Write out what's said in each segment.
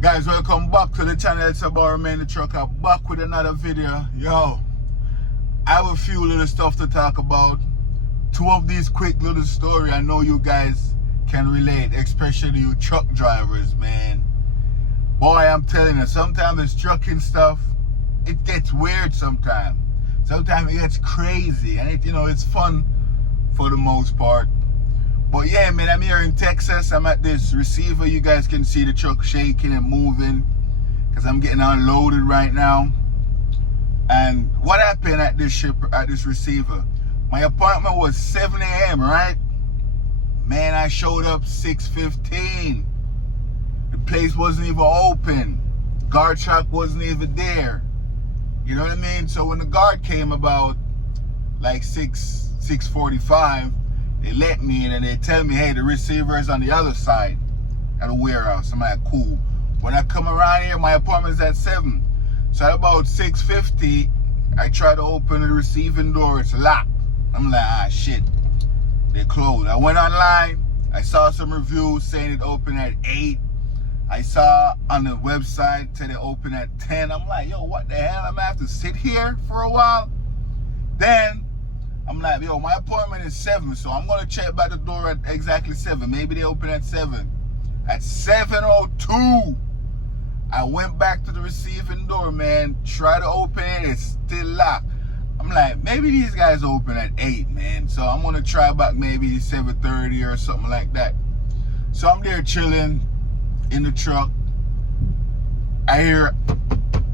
Guys, welcome back to the channel. It's about Remain the Truck. I'm back with another video. Yo, I have a few little stuff to talk about. Two of these quick little stories I know you guys can relate, especially you truck drivers, man. Boy, I'm telling you, sometimes this trucking stuff, it gets weird sometimes. Sometimes it gets crazy, and it's fun for the most part. But yeah, man, I'm here in Texas. I'm at this receiver. You guys can see the truck shaking and moving because I'm getting unloaded right now. And what happened at this receiver? My appointment was 7 a.m., right? Man, I showed up 6:15. The place wasn't even open. Guard truck wasn't even there. You know what I mean? So when the guard came about like 6:45, they let me in and they tell me, hey, the receiver is on the other side at the warehouse. I'm like, cool. When I come around here, my appointment's at 7. So at about 6:50, I try to open the receiving door. It's locked. I'm like, shit, they closed. I went online. I saw some reviews saying it opened at 8. I saw on the website said it opened at 10. I'm like, yo, what the hell? I'm gonna have to sit here for a while? Then I'm like, yo, my appointment is 7, so I'm gonna check by the door at exactly 7. Maybe they open at 7. At 7:02, I went back to the receiving door, man. Try to open it, it's still locked. I'm like, maybe these guys open at 8, man. So I'm gonna try back maybe 7:30 or something like that. So I'm there chilling in the truck. I hear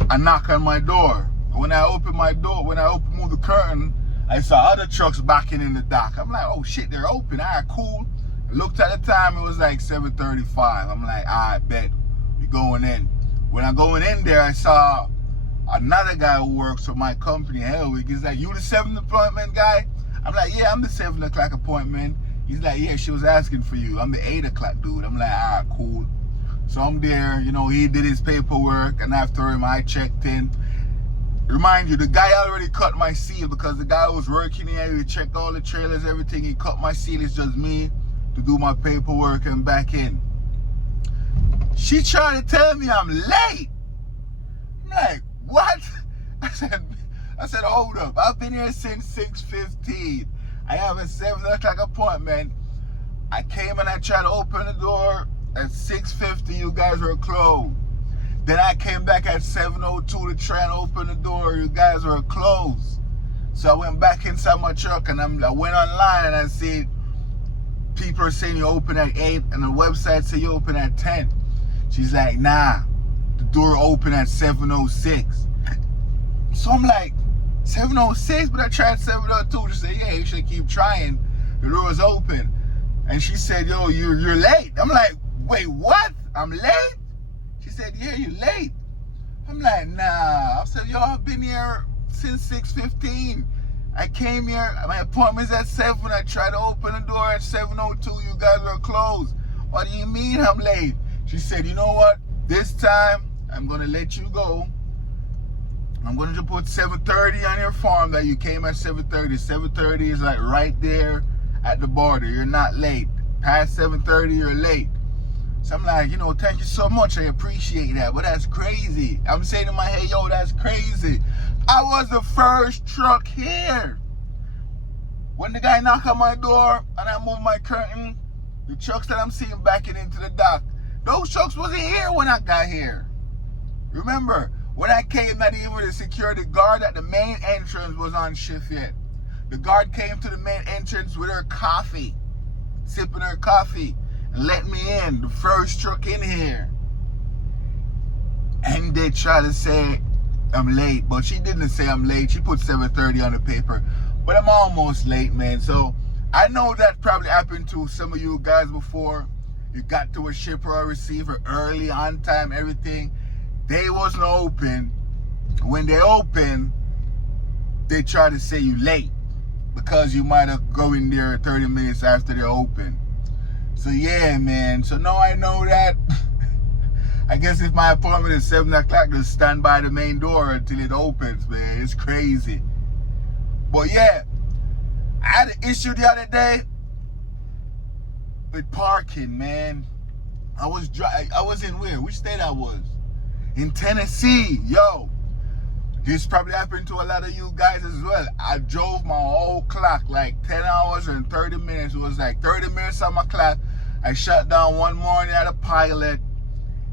a knock on my door. When I open my door, move the curtain, I saw other trucks backing in the dock. I'm like, oh shit, they're open. All right, cool. I looked at the time, it was like 7:35. I'm like, all right, bet, we going in. When I'm going in there, I saw another guy who works for my company, Hellwig. He's like, you the 7 appointment guy? I'm like, yeah, I'm the 7 o'clock appointment. He's like, yeah, she was asking for you. I'm the 8 o'clock dude. I'm like, all right, cool. So I'm there, he did his paperwork, and after him, I checked in. Remind you, the guy already cut my seal because the guy was working here. He checked all the trailers, everything. He cut my seal. It's just me to do my paperwork and back in. She tried to tell me I'm late. I'm like, what? I said, hold up. I've been here since 6:15. I have a 7 o'clock appointment. I came and I tried to open the door at 6:50. You guys were closed. Then I came back at 7:02 to try and open the door. You guys were closed. So I went back inside my truck and I went online and I see people are saying you open at 8 and the website say you open at 10. She's like, nah, the door open at 7:06. So I'm like, 7:06? But I tried 7:02. She said, yeah, you should keep trying. The door is open. And she said, yo, you're late. I'm like, wait, what? I'm late? She said, yeah, you're late. I'm like, nah. I said, yo, I've been here since 6:15. I came here, my appointment's at 7. I tried to open the door at 7:02. You guys are closed. What do you mean I'm late? She said, you know what? This time, I'm going to let you go. I'm going to put 7:30 on your form that you came at 7:30. 7:30 is like right there at the border. You're not late. Past 7:30, you're late. So I'm like, thank you so much. I appreciate that. But that's crazy. I'm saying in my head, yo, that's crazy. I was the first truck here. When the guy knocked on my door and I moved my curtain, the trucks that I'm seeing backing into the dock, those trucks wasn't here when I got here. Remember, when I came, not even the security guard at the main entrance was on shift yet. The guard came to the main entrance with her coffee, sipping her coffee, and let me in, the first truck in here. And they try to say I'm late, but she didn't say I'm late. She put 7:30 on the paper, but I'm almost late, man. So I know that probably happened to some of you guys before. You got to a shipper or receiver early, on time, everything. They wasn't open. When they open, they try to say you late because you might have go in there 30 minutes after they're open. So yeah, man. So now I know that. I guess if my appointment is 7 o'clock, just stand by the main door until it opens, man. It's crazy. But yeah, I had an issue the other day with parking, man. I was in where? Which state I was? In Tennessee. Yo, this probably happened to a lot of you guys as well. I drove my whole clock like 10 hours and 30 minutes. It was like 30 minutes on my clock. I shut down one morning at a pilot.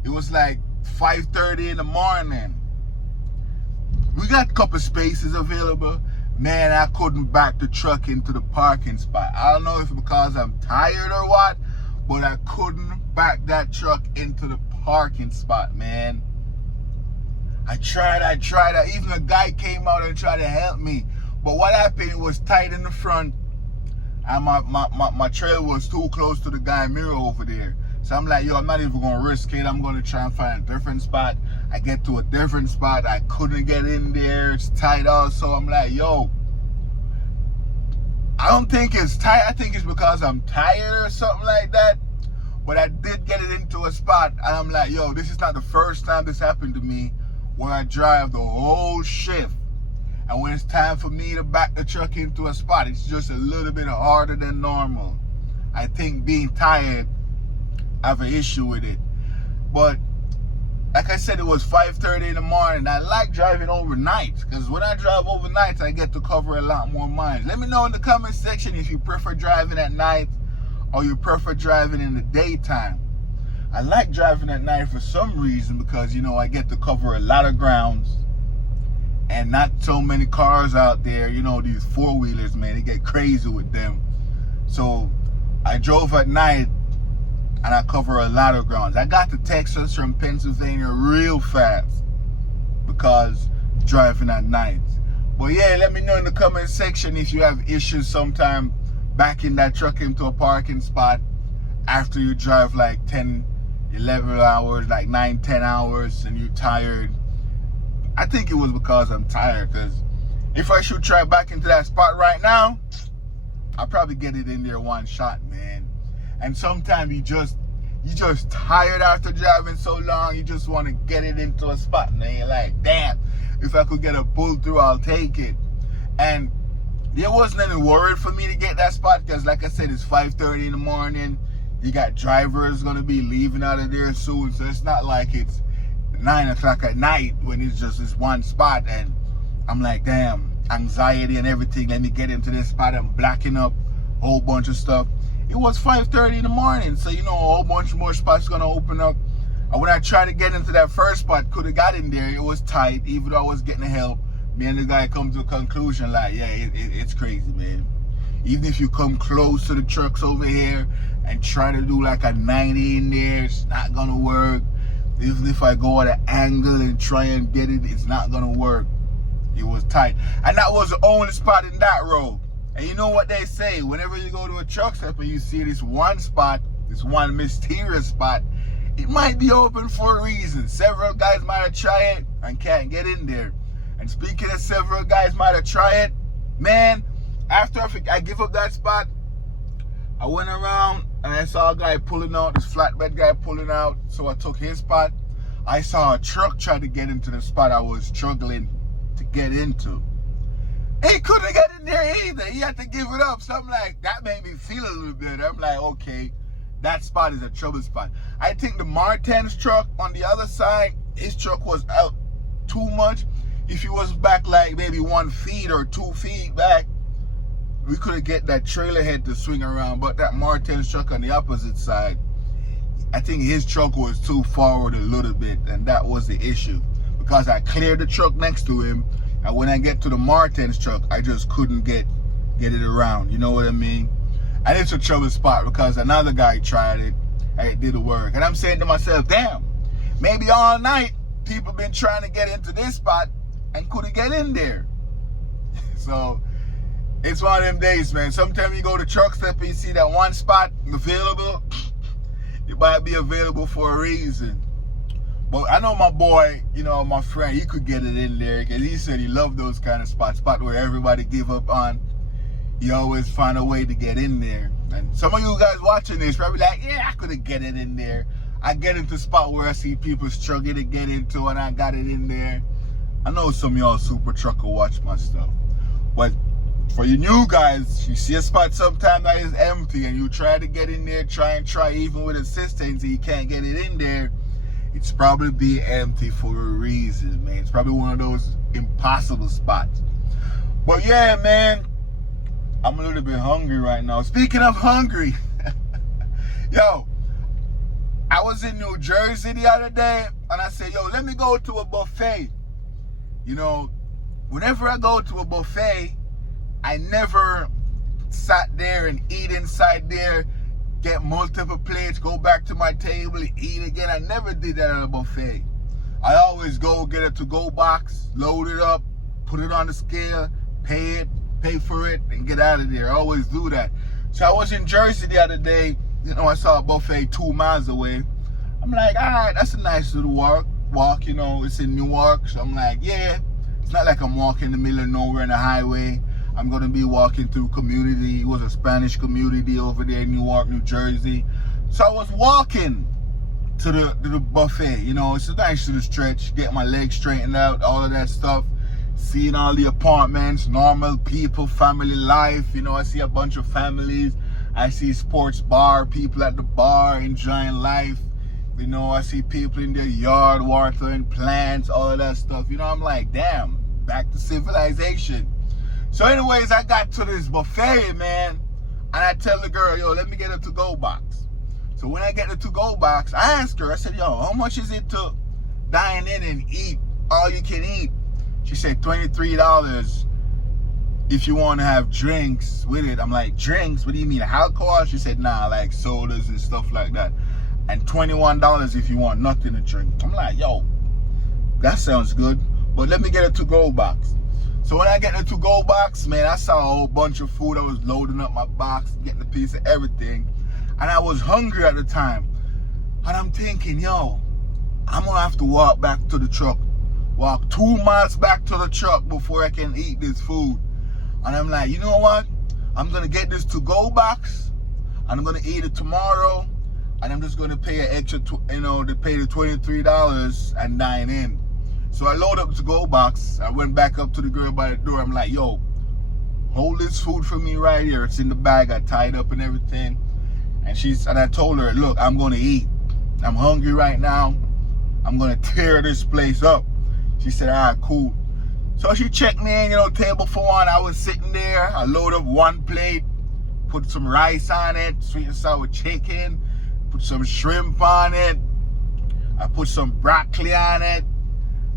It was like 5:30 in the morning. We got a couple spaces available. Man, I couldn't back the truck into the parking spot. I don't know if it's because I'm tired or what, but I couldn't back that truck into the parking spot, man. I tried. Even a guy came out and tried to help me. But what happened, it was tight in the front, and my trailer was too close to the guy mirror over there. So I'm like, yo, I'm not even going to risk it. I'm going to try and find a different spot. I get to a different spot. I couldn't get in there. It's tight also. I'm like, yo, I don't think it's tight. I think it's because I'm tired or something like that. But I did get it into a spot. And I'm like, yo, this is not the first time this happened to me, where I drive the whole shift. And when it's time for me to back the truck into a spot, it's just a little bit harder than normal. I think being tired, I have an issue with it. But like I said, it was 5:30 in the morning. I like driving overnight, because when I drive overnight, I get to cover a lot more miles. Let me know in the comment section if you prefer driving at night or you prefer driving in the daytime. I like driving at night for some reason, because, you know, I get to cover a lot of grounds and not so many cars out there. You know, these four-wheelers, man, they get crazy with them. So I drove at night, and I cover a lot of grounds. I got to Texas from Pennsylvania real fast because driving at night. But yeah, let me know in the comment section if you have issues sometime backing that truck into a parking spot after you drive like 10, 11 hours, like 9, 10 hours, and you're tired. I think it was because I'm tired, because if I should try back into that spot right now, I'll probably get it in there one shot, man. And sometimes you just tired after driving so long, you just want to get it into a spot, and then you're like, damn, if I could get a pull through, I'll take it. And there wasn't any worry for me to get that spot, because like I said, it's 5:30 in the morning. You got drivers gonna be leaving out of there soon, so it's not like it's 9 o'clock at night when it's just this one spot. And I'm like, damn, anxiety and everything, let me get into this spot. I'm blocking up a whole bunch of stuff. It was 5:30 in the morning, so you know, a whole bunch more spots gonna open up. And when I tried to get into that first spot, could have got in there, it was tight. Even though I was getting help, me and the guy come to a conclusion like, yeah, it's crazy, man. Even if you come close to the trucks over here and try to do like a 90 in there, it's not gonna work. Even if I go at an angle and try and get it, it's not gonna work. It was tight. And that was the only spot in that row. And you know what they say, whenever you go to a truck stop and you see this one spot, this one mysterious spot, it might be open for a reason. Several guys might have tried it and can't get in there. And speaking of several guys might have tried it, man, after I give up that spot, I went around and I saw a guy pulling out, this flatbed guy pulling out, so I took his spot. I saw a truck try to get into the spot I was struggling to get into. He couldn't get in there either. He had to give it up. So I'm like, that made me feel a little better. I'm like, okay, that spot is a trouble spot. I think the Martin's truck on the other side, his truck was out too much. If he was back like maybe 1 feet or 2 feet back, we could have get that trailer head to swing around. But that Martin's truck on the opposite side, I think his truck was too forward a little bit, and that was the issue. Because I cleared the truck next to him, and when I get to the Martin's truck, I just couldn't get it around. You know what I mean? And it's a trouble spot because another guy tried it and it didn't work. And I'm saying to myself, damn, maybe all night people been trying to get into this spot and couldn't get in there. So it's one of them days, man. Sometimes you go to truck stop and you see that one spot available, it might be available for a reason. But I know my boy, you know, my friend, he could get it in there, because he said he loved those kind of spots where everybody give up on. He always find a way to get in there. And some of you guys watching this probably like, yeah, I could have get it in there. I get into a spot where I see people struggling to get into, and I got it in there. I know some of y'all super trucker watch my stuff. But for you new guys, you see a spot sometime that is empty and you try to get in there, try even with assistance and you can't get it in there, it's probably be empty for a reason, man. It's probably one of those impossible spots. But yeah, man, I'm a little bit hungry right now. Speaking of hungry, yo, I was in New Jersey the other day and I said, yo, let me go to a buffet. You know, whenever I go to a buffet, I never sat there and eat inside there, get multiple plates, go back to my table, eat again. I never did that at a buffet. I always go get a to-go box, load it up, put it on the scale, pay for it, and get out of there. I always do that. So I was in Jersey the other day. You know, I saw a buffet 2 miles away. I'm like, all right, that's a nice little walk. You know, it's in Newark. So I'm like, yeah, it's not like I'm walking in the middle of nowhere in the highway. I'm going to be walking through community. It was a Spanish community over there in Newark, New Jersey. So I was walking to the buffet. You know, it's a nice little stretch, get my legs straightened out, all of that stuff. Seeing all the apartments, normal people, family life. You know, I see a bunch of families. I see sports bar, people at the bar enjoying life. You know, I see people in their yard watering plants, all of that stuff. You know, I'm like, damn, back to civilization. So anyways, I got to this buffet, man, and I tell the girl, yo, let me get a to-go box. So when I get the to-go box, I asked her, I said, yo, how much is it to dine in and eat all you can eat? She said $23 if you want to have drinks with it. I'm like, drinks? What do you mean, alcohol? She said, nah, like sodas and stuff like that. And $21 if you want nothing to drink. I'm like, yo, that sounds good, but let me get a to-go box. So when I get the to-go box, man, I saw a whole bunch of food. I was loading up my box, getting a piece of everything. And I was hungry at the time. And I'm thinking, yo, I'm going to have to walk back to the truck. Walk 2 miles back to the truck before I can eat this food. And I'm like, you know what? I'm going to get this to-go box. And I'm going to eat it tomorrow. And I'm just going to pay an extra, to pay the $23 and dine in. So I load up the to-go box. I went back up to the girl by the door. I'm like, yo, hold this food for me right here. It's in the bag. I tied up and everything. And I told her, look, I'm going to eat. I'm hungry right now. I'm going to tear this place up. She said, all right, cool. So she checked me in, table for one. I was sitting there. I load up one plate, put some rice on it, sweet and sour chicken, put some shrimp on it. I put some broccoli on it.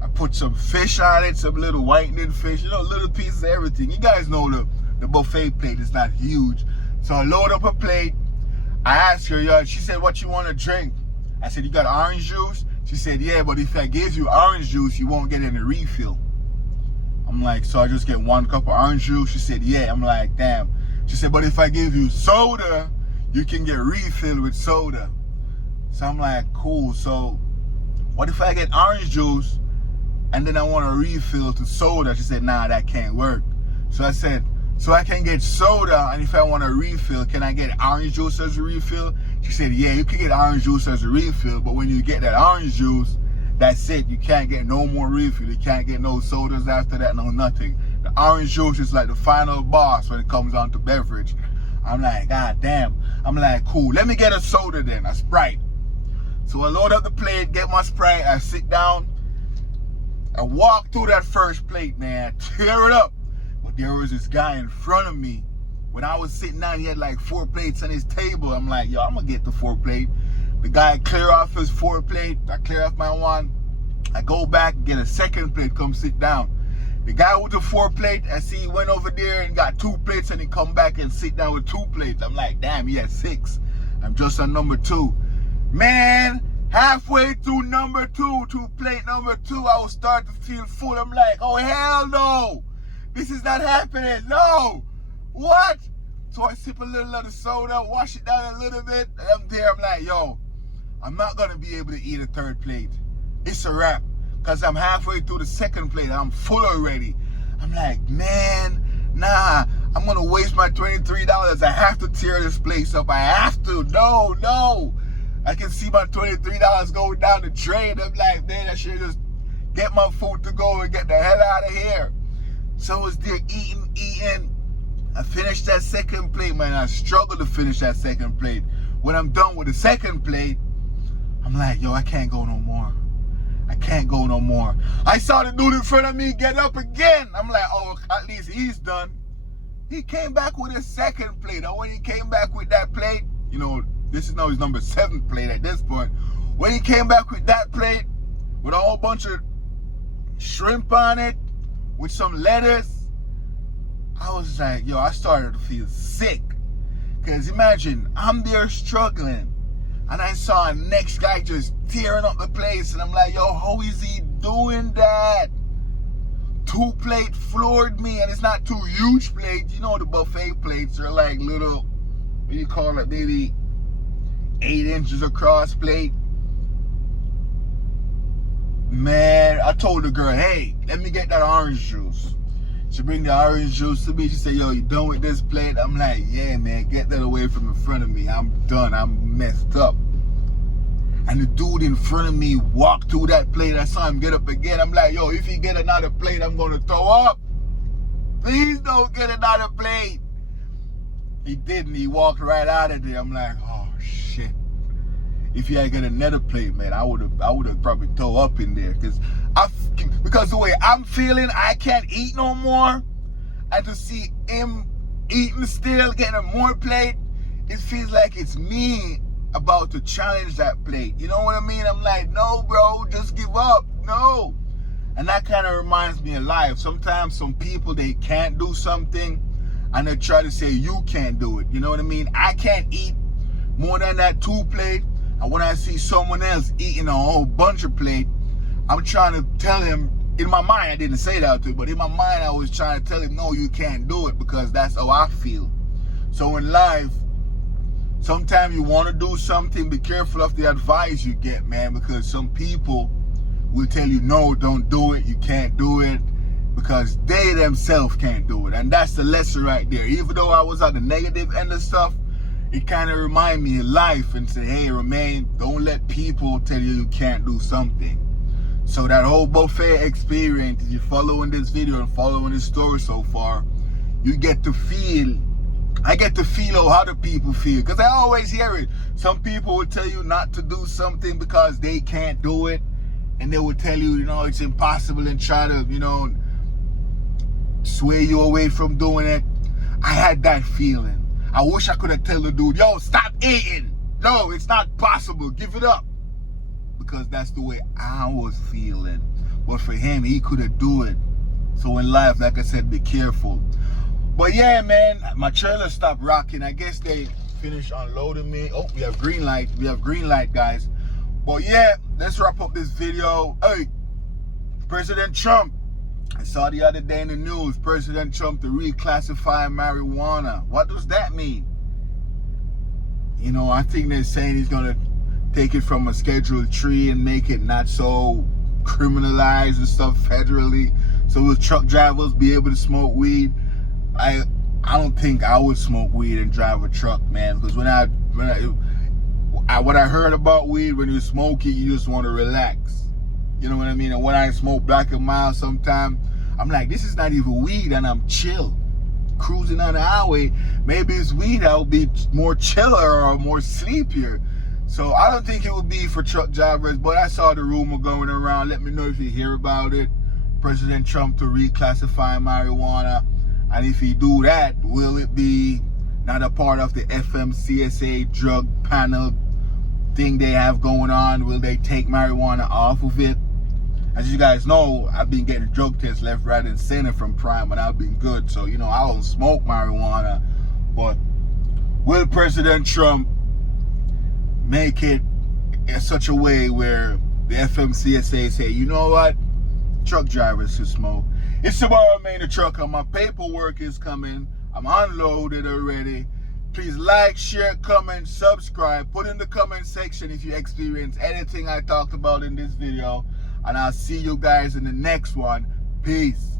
I put some fish on it, some little whitening fish, little pieces of everything. You guys know the buffet plate is not huge. So I load up a plate. I asked her, yo, she said, what you want to drink? I said, you got orange juice? She said, yeah, but if I give you orange juice, you won't get any refill. I'm like, so I just get 1 cup of orange juice? She said, yeah. I'm like, damn. She said, but if I give you soda, you can get refill with soda. So I'm like, cool. So what if I get orange juice and then I want a refill to soda? She said, nah, that can't work. So I said, so I can get soda, and if I want a refill, can I get orange juice as a refill? She said, yeah, you can get orange juice as a refill, but when you get that orange juice, that's it. You can't get no more refill. You can't get no sodas after that, no nothing. The orange juice is like the final boss when it comes on to beverage. I'm like, God damn. I'm like, cool. Let me get a soda then, a Sprite. So I load up the plate, get my Sprite, I sit down, I walk through that first plate, man, tear it up. But there was this guy in front of me. When I was sitting down, he had like 4 plates on his table. I'm like, yo, I'm gonna get the 4 plate. The guy clear off his 4 plate. I clear off my one. I go back, get a second plate, come sit down. The guy with the 4 plate, I see he went over there and got 2 plates, and he come back and sit down with 2 plates. I'm like, damn, he had 6. I'm just on number 2. Man, halfway through number 2, to plate number 2, I was starting to feel full. I'm like, oh, hell no. This is not happening. No. What? So I sip a little of the soda, wash it down a little bit, and I'm there. I'm like, yo, I'm not going to be able to eat a 3rd plate. It's a wrap. Because I'm halfway through the 2nd plate. I'm full already. I'm like, man, nah. I'm going to waste my $23. I have to tear this place up. I have to. No. I can see my $23 going down the drain. I'm like, man, I should just get my food to go and get the hell out of here. So I was there eating. I finished that second plate, man. I struggled to finish that second plate. When I'm done with the second plate, I'm like, yo, I can't go no more. I can't go no more. I saw the dude in front of me get up again. I'm like, oh, at least he's done. He came back with a second plate. And when he came back with that plate, you know, this is now his number 7 plate at this point. When he came back with that plate, with a whole bunch of shrimp on it, with some lettuce, I was like, yo, I started to feel sick. Because imagine, I'm there struggling, and I saw a next guy just tearing up the place, and I'm like, yo, how is he doing that? 2 plate floored me, and it's not 2 huge plates. You know, the buffet plates are like little, what do you call it, maybe 8 inches across plate. Man, I told the girl, hey, let me get that orange juice. She bring the orange juice to me. She said, yo, you done with this plate? I'm like, yeah, man, get that away from in front of me. I'm done. I'm messed up. And the dude in front of me walked through that plate. I saw him get up again. I'm like, yo, if he get another plate, I'm going to throw up. Please don't get another plate. He didn't. He walked right out of there. I'm like, oh, shit. If he had get another plate, man, I would have probably throw up in there. Because the way I'm feeling, I can't eat no more. And to see him eating still, getting a more plate, it feels like it's me about to challenge that plate. You know what I mean? I'm like, no, bro, just give up. No. And that kind of reminds me of life. Sometimes some people, they can't do something, and they try to say you can't do it. You know what I mean? I can't eat more than that 2 plate. And when I see someone else eating a whole bunch of plate, I'm trying to tell him, in my mind, I didn't say that to him, but in my mind, I was trying to tell him, no, you can't do it, because that's how I feel. So in life, sometimes you want to do something, be careful of the advice you get, man, because some people will tell you, no, don't do it, you can't do it, because they themselves can't do it. And that's the lesson right there. Even though I was on the negative end of stuff, it kind of remind me of life and say, hey, Romain, don't let people tell you you can't do something. So that whole buffet experience, if you're following this video and following this story so far, you get to feel, I get to feel how other people feel. Because I always hear it. Some people will tell you not to do something because they can't do it. And they will tell you, you know, it's impossible, and try to, you know, sway you away from doing it. I had that feeling. I wish I could have told the dude, yo, stop eating. No, it's not possible. Give it up. Because that's the way I was feeling. But for him, he couldn't do it. So in life, like I said, be careful. But yeah, man, my trailer stopped rocking. I guess they finished unloading me. Oh, we have green light. We have green light, guys. But yeah, let's wrap up this video. Hey, President Trump. I saw the other day in the news, President Trump to reclassify marijuana. What does that mean? You know, I think they're saying he's going to take it from a Schedule 3 and make it not so criminalized and stuff federally. So will truck drivers be able to smoke weed? I don't think I would smoke weed and drive a truck, man. Because what I heard about weed, when you smoke it, you just want to relax. You know what I mean? And when I smoke Black and Mild sometimes, I'm like, this is not even weed, and I'm chill. Cruising on the highway, maybe it's weed, I'll be more chiller or more sleepier. So I don't think it would be for truck drivers, but I saw the rumor going around. Let me know if you hear about it. President Trump to reclassify marijuana. And if he do that, will it be not a part of the FMCSA drug panel thing they have going on? Will they take marijuana off of it? As you guys know, I've been getting drug tests left, right, and center from Prime, and I've been good. So, you know, I don't smoke marijuana. But will President Trump make it in such a way where the FMCSA say, you know what, truck drivers should smoke? It's tomorrow, man, the trucker. My paperwork is coming. I'm unloaded already. Please like, share, comment, subscribe. Put in the comment section if you experience anything I talked about in this video. And I'll see you guys in the next one. Peace.